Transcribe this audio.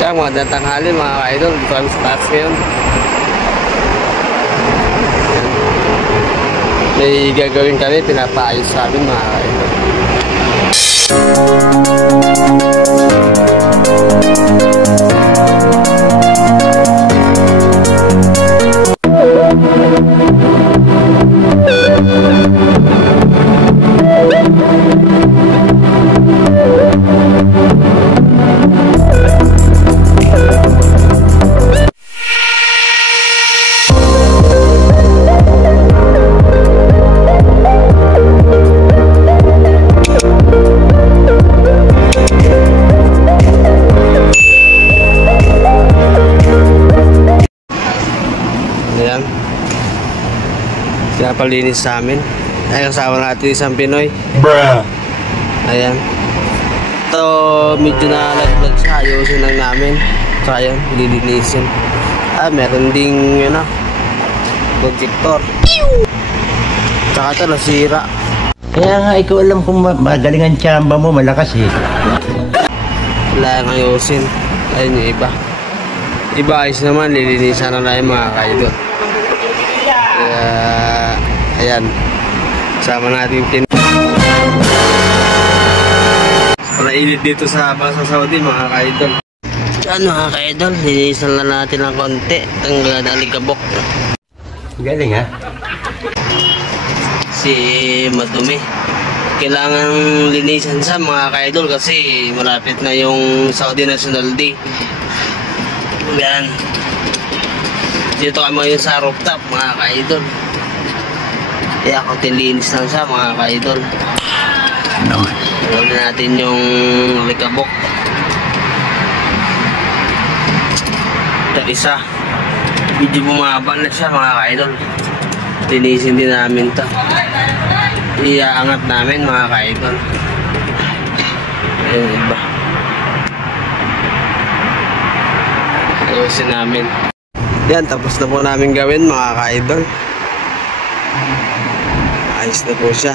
Kaya mga tanghali mga ka-idol, dito kami sa taas ngayon. May gagawin kami, pinapaayos sa amin mga ka-idol. Ayan, pinapalinis sa amin. Ay, kasama natin isang Pinoy. Bruh. Ayan. Ito, medyo nalaglag siya. Ayusin lang namin. So, ayan, lilinisin. Meron ding, projector. Tsaka ito, nasira. Kaya nga, ikaw alam kung magaling ang tsamba mo, malakas eh. Wala yung ayusin. Ayun yung iba. Iba ayos naman, lilinisan na yung mga kaidol. Ayan, sama natin yung nainit dito sa Basa Saudi mga ka-idol. Yan mga ka-idol, linisan lang natin ng konti. Tanggal na alikabok. Galing ha? Si madumi. Kailangan linisan sa mga ka-idol kasi malapit na yung Saudi National Day. Yan. Dito kami ngayon sa rooftop mga ka-idol. Kaya ako tilinis lang siya mga ka-idol. Tanggalin natin yung likabok. Ito isa. Medyo bumaba na siya mga ka-idol. Linisin din namin ito. Iaangat namin mga ka-idol. Ayun iba. Ayusin namin. Yan, tapos na po namin gawin mga ka-idol. Ayos na po siya.